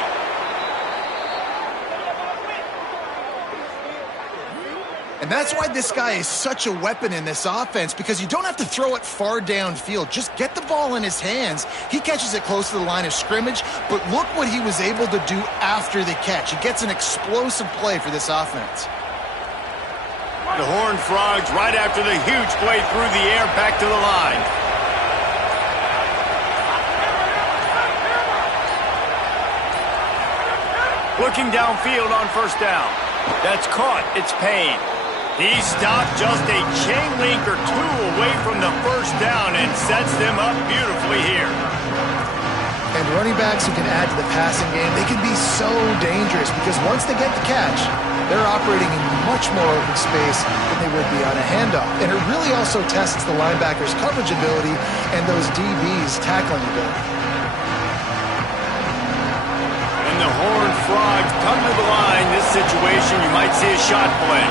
And that's why this guy is such a weapon in this offense, because you don't have to throw it far downfield. Just get the ball in his hands. He catches it close to the line of scrimmage, but look what he was able to do after the catch. He gets an explosive play for this offense. The Horned Frogs right after the huge play through the air back to the line. Looking downfield on first down. That's caught. It's Payne. He stopped just a chain link or 2 away from the first down and sets them up beautifully here. And running backs who can add to the passing game, they can be so dangerous because once they get the catch, they're operating in much more open space than they would be on a handoff. And it really also tests the linebacker's coverage ability and those DBs' tackling ability. And the Horned Frogs come to the line. This situation, you might see a shot play.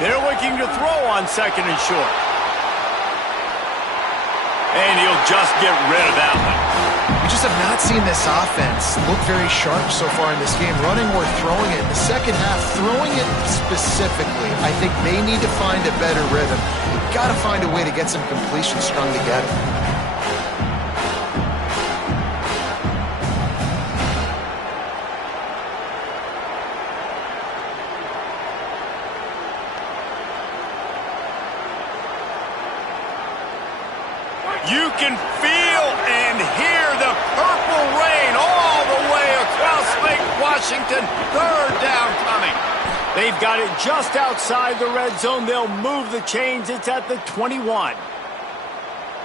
They're looking to throw on second and short. And he'll just get rid of that one. We just have not seen this offense look very sharp so far in this game, running or throwing it. In the second half, throwing it specifically, I think they need to find a better rhythm. You've got to find a way to get some completion strung together. You can feel and hear the purple rain all the way across Lake Washington. Third down coming. They've got it just outside the red zone. They'll move the chains. It's at the 21.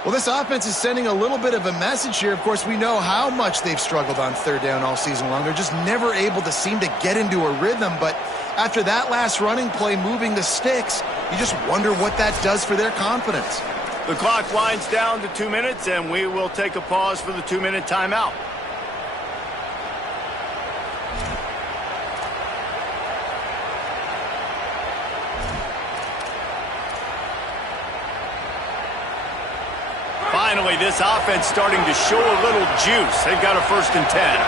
Well, this offense is sending a little bit of a message here. Of course, we know how much they've struggled on third down all season long. They're just never able to seem to get into a rhythm. But after that last running play, moving the sticks, you just wonder what that does for their confidence. The clock winds down to 2 minutes, and we will take a pause for the 2-minute timeout. Finally, this offense starting to show a little juice. They've got a 1st and 10.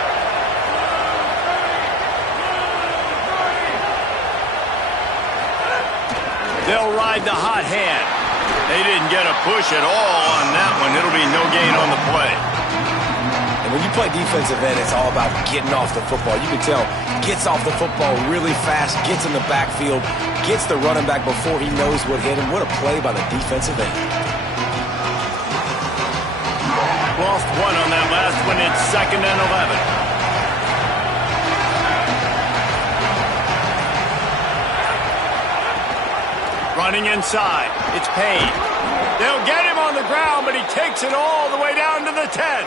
They'll ride the hot hand. They didn't get a push at all on that one. It'll be no gain on the play. And when you play defensive end, it's all about getting off the football. You can tell, gets off the football really fast, gets in the backfield, gets the running back before he knows what hit him. What a play by the defensive end. Lost 1 on that last one. It's 2nd and 11. Running inside. It's Payne. They'll get him on the ground, but he takes it all the way down to the 10.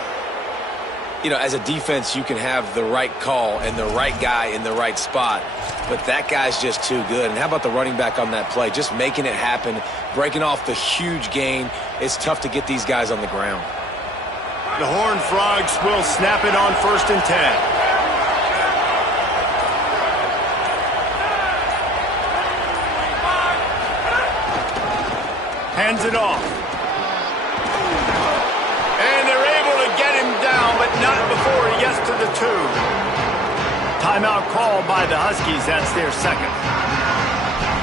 You know, as a defense, you can have the right call and the right guy in the right spot, but that guy's just too good. And how about the running back on that play? Just making it happen, breaking off the huge gain. It's tough to get these guys on the ground. The Horned Frogs will snap it on 1st and 10. Hands it off. And they're able to get him down, but not before he gets to the 2. Timeout called by the Huskies. That's their 2nd.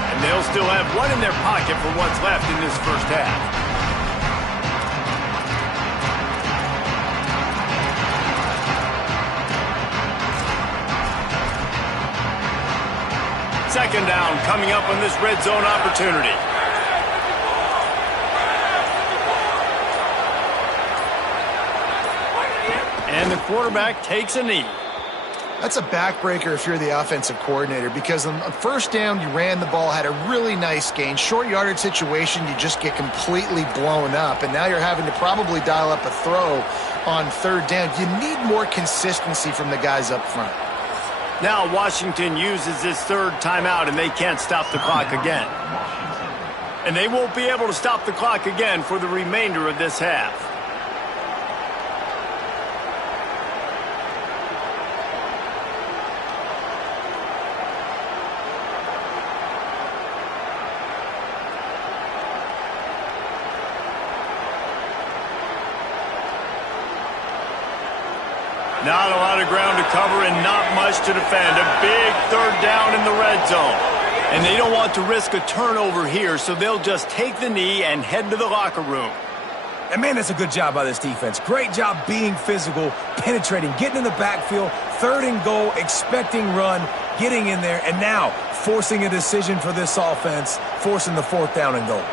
And they'll still have 1 in their pocket for what's left in this first half. Second down coming up on this red zone opportunity. And the quarterback takes a knee. That's a backbreaker if you're the offensive coordinator, because on first down, you ran the ball, had a really nice gain. Short yardage situation, you just get completely blown up, and now you're having to probably dial up a throw on third down. You need more consistency from the guys up front. Now Washington uses this third timeout, and they can't stop the clock again. And they won't be able to stop the clock again for the remainder of this half. Not a lot of ground to cover and not much to defend. A big third down in the red zone. And they don't want to risk a turnover here, so they'll just take the knee and head to the locker room. And, man, that's a good job by this defense. Great job being physical, penetrating, getting in the backfield, third and goal, expecting run, getting in there, and now forcing a decision for this offense, forcing the fourth down and goal.